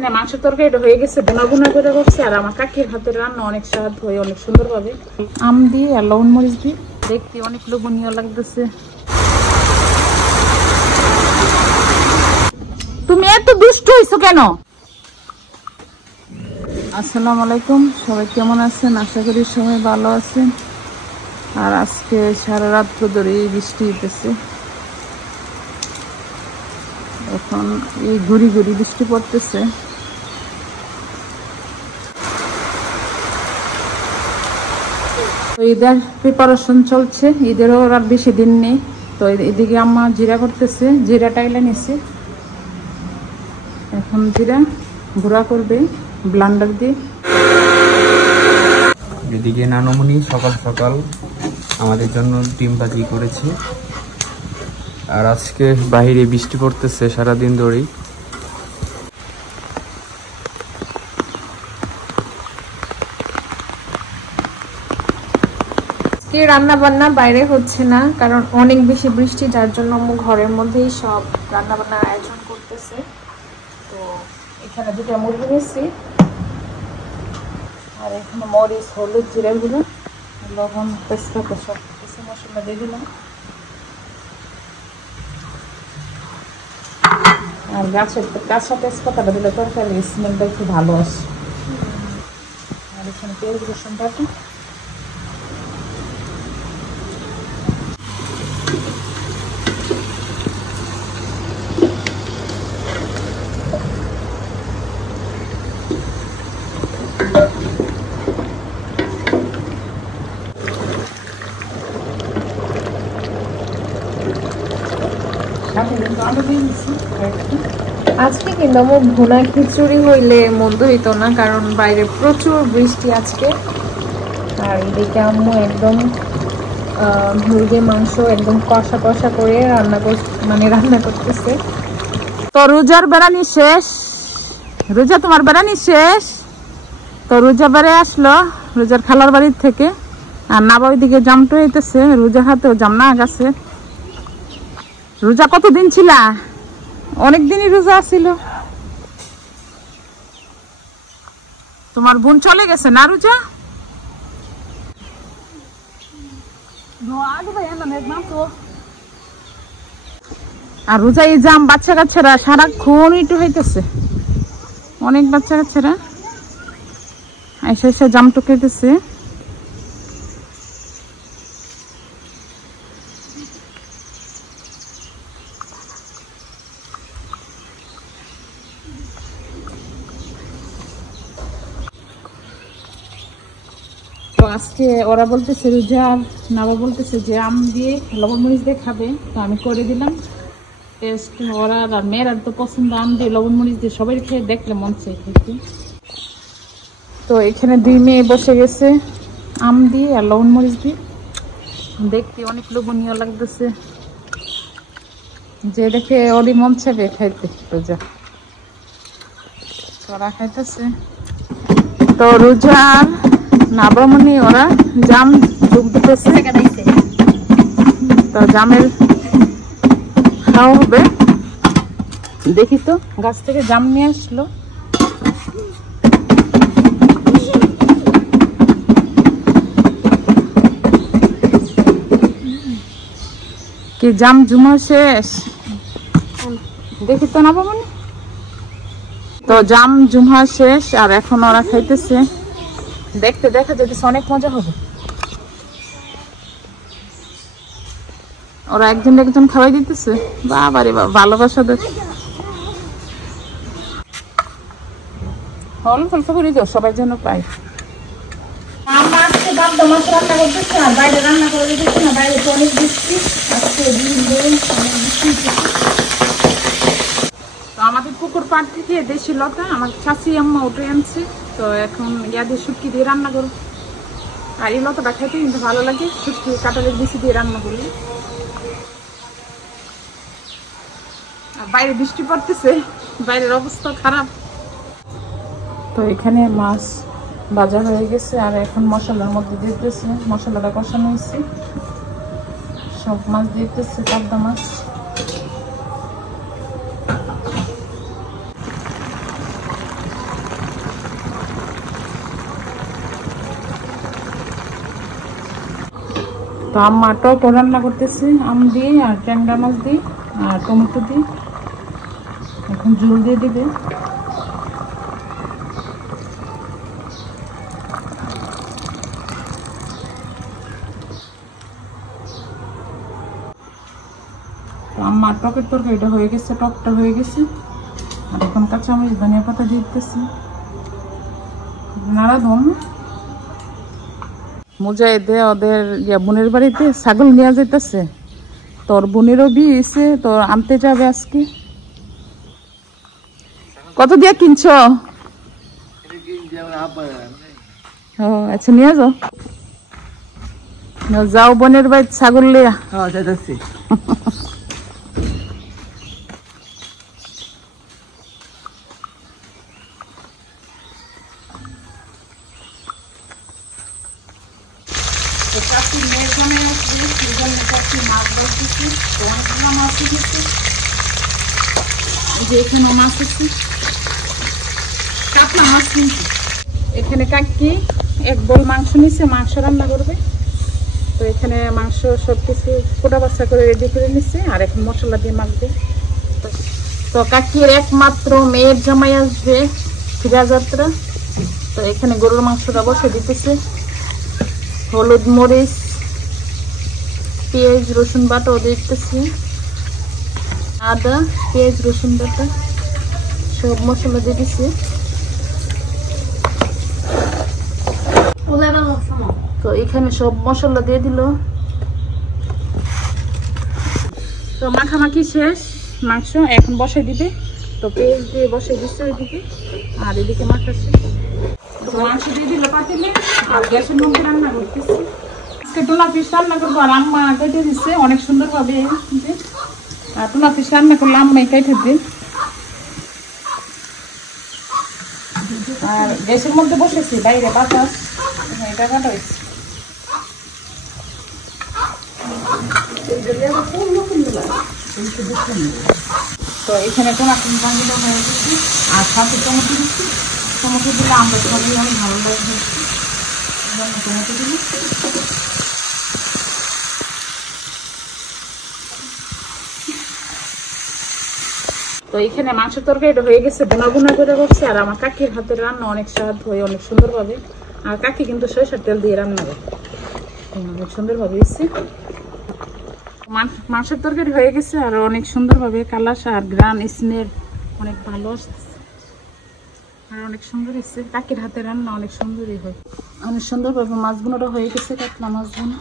এখানে মাংসের তরকারিটা হয়ে গেছে, বোনা বোনা করে করছে। আর আমার কাকির হাতের রান্না অনেক স্বাদ হয়, অনেক সুন্দর ভাবে। আম দিয়ে আর লবণ মরিচ দিয়ে দেখতে অনেক লোভনীয় লাগতেছে। তুমি এত দুষ্ট হইছো কেন? আসসালামু আলাইকুম, সবাই কেমন আছেন? আশা করি সবাই ভালো আছেন। আর আজকে সারা রাত ধরে বৃষ্টি হইতেছে। এখন এই ঘুরি ঘুরি বৃষ্টি পড়তেছে। ঈদের প্রিপারেশন চলছে, ঈদেরও আর বেশি দিন নেই। তো এদিকে আম্মা জিরা করতেছে, জিরাটা এলে নিচ্ছে। এখন জিরা গুঁড়া করবে ব্লান্ডার দিয়ে। এদিকে নানমণি সকাল সকাল আমাদের জন্য ডিম ভাজি করেছে। আর আজকে বাইরে বৃষ্টি পড়তেছে সারাদিন ধরেই। রান্না বান্না বাইরে হচ্ছে না, কারণ অনেক বেশি বৃষ্টি, যার জন্য ঘরের মধ্যেই সব রান্না বান্নার আয়োজন করতেছে। তো এখানে দুটো মুরগি নিয়েছি, আর এখানে মরিচ, হলুদ, জিরা গুঁড়ো, লবণ, তেজপাতা সব কিছু মশলা দিয়ে দিলাম। আর গাছের কাঁচা তেজপাতাটা দিলে তরকারির স্মেলটা একটু ভালো আসে। আর এখানে পেঁয়াজ রসুন বাটা। আজকে কিন্তু আমার ভুনা খিচুড়ি হইলে মন্দ হইতো না, কারণ বাইরে প্রচুর বৃষ্টি আজকে। আর এদিকে আম্মু একদম মুরগির মাংস একদম কষা কষা করে রান্না করতেছে। তো রোজার বেড়ানি শেষ, রোজা তোমার বেড়ানি শেষ। তো রোজা বেড়ে আসলো রোজার খালার বাড়ির থেকে। আর নাবা ওইদিকে জামটো হইতেছে, রোজা হাতেও জাম না গেছে। রোজা কতদিন ছিলা? অনেকদিনই রোজা ছিল। তোমার বোন চলে গেছে না রোজা? আর রোজা এই জাম বাচ্চা কাচ্চারা সারাক্ষণ একটু হইতেছে, অনেক বাচ্চা কাচ্চারা এসে এসে জাম টুকাইতেছে। তো আজকে ওরা বলতেছে রোজা, নাবা বলতেছে যে আম দিয়ে লবণ মরিচ দিয়ে খাবে। তো আমি করে দিলাম টেস্ট। ওরা আর মেয়েরা তো পছন্দ আম দিয়ে লবণ মরিচ দিয়ে, সবাই খেয়ে দেখলে মন চাই খেতে। তো এখানে দুই মেয়ে বসে গেছে আম দিয়ে আর লবণ মরিচ দিয়ে, দেখতে অনেক লোভনীয় লাগতেছে। যে দেখে ওরই মন চাইবে খাইতে রোজা। ওরা খাইতেছে। তো রোজার নাবামনি ওরা জাম যোগ দিতেছে। তো জামের খাওয়া হবে। দেখি তো গাছ থেকে জাম নিয়ে আসলো। কি জাম জুমা শেষ? দেখি তো নাবামনি। তো জাম জুমা শেষ, আর এখন ওরা খাইতেছে। দেখতে দেখা যেতেছে অনেক মজা হবে। ওরা একজন একজন খাওয়াই দিতেছে। বাবারে বাবা, ভালোবাসা দেখ। অল্প অল্প করে দিও, সবার জন্য পাই। আমরা আজকে বাদ্য মাছ রান্না করতেছি, আর বাইরে রান্না করে দিতেছি না, বাইরে তো অনেক বৃষ্টি আজকে দিন ধরে অনেক বৃষ্টি। তো আমাদের পুকুর পাড় থেকে দেশি লতা আমার চাচি আম্মা উঠে আনছে। তো এখন ইয়াদের শুটকি দিয়ে রান্না করব। আর এই লতাটা খেতে কিন্তু ভালো লাগে, শুটকি কাঁঠালের বিচি দিয়ে রান্না করলে। আর বাইরে বৃষ্টি পড়তেছে, বাইরের অবস্থা খারাপ। তো এখানে মাছ ভাজা হয়ে গেছে, আর এখন মশলার মধ্যে দিতেছে। মশলাটা কষানো হয়েছে, সব মাছ দিতেছে, পাবদা মাছ। তো আম্মা টক রান্না করতেছে আম দিয়ে আর ট্যাংরা মাছ দিয়ে আর টমেটো দিয়ে, এখন ঝোল দিয়ে দিবে। আমার টকের তরকারিটা হয়ে গেছে, টকটা হয়ে গেছে। আর এখন কাঁচামরিচ ধনিয়া পাতা দিয়ে দিতেছি, নাড়া ধন। মুজাহিদে ওদের বোনের বাড়িতে ছাগল নিয়ে যেতেছে, তোর বোনেরও বিয়ে হয়েছে, তো আনতে যাবে আজকে। কত দিয়ে কিনছ? ও আচ্ছা, নিয়ে যাও, যাও বোনের বাড়ি ছাগল লিয়া। এখানে কাকি এক বল মাংস নিচ্ছে, মাংস রান্না করবে। তো এখানে মাংস সবকিছু কোটা বাচ্চা করে রেডি করে নিচ্ছে, আর এখন মশলা দিয়ে মাখবে। তো কাকির একমাত্র মেয়ের জামাই আসবে ফিরা যাত্রা, তো এখানে গরুর মাংসটা বসে দিতেছে। হলুদ মরিচ পেঁয়াজ রসুন বাটাও দিতেছি, আদা পেঁয়াজ রসুন বাটা সব মশলা দিয়ে দিচ্ছি। তো এখানে সব মশলা দিয়ে দিল। তো মাখামাখি শেষ, মাংস এখন বসে দিবে। তো পেঁয়াজ দিয়ে বসে দিচ্ছে ওইদিকে, আর এদিকে মাখাচ্ছে। তো মাংস দিয়ে দিল পাতিলে, আর গ্যাসের মধ্যে রান্না করতেছি। আজকে টোনা ফিশ রান্না করবো, আর আম্মা কেটে দিচ্ছে অনেক সুন্দরভাবে। আর টোনা ফিশ রান্না করলে আম্মাই কেটে দিই। আর গ্যাসের মধ্যে বসেছি, বাইরে বাতাস, এটা কাটা হয়েছে। তো এখানে টোনা ফিশ ভাঙিটা হয়ে গেছে, আর সাথে টমেটো দিচ্ছি। টমেটো দিলে আমরা সবাই অনেক ভালো লাগবে, টমেটো দিলে। তো এখানে মাংসের তরকারিটা হয়ে গেছে, বোনা বোনা করে করছে। আর আমার কাকির হাতের রান্না অনেক স্বাদ হয়, অনেক সুন্দরভাবে। আর কাকি কিন্তু সরিষার তেল দিয়ে রান্না করে, অনেক সুন্দরভাবে হয়েছে। মাংসের তরকারি হয়ে গেছে, আর অনেক সুন্দরভাবে কালাস আর গ্রান স্মেল অনেক ভালো আসতেছে, আর অনেক সুন্দর হয়েছে। কাকির হাতের রান্না অনেক সুন্দরই হয়, অনেক সুন্দরভাবে মাছ বোনাটা হয়ে গেছে, কাতলা মাছ বোনা।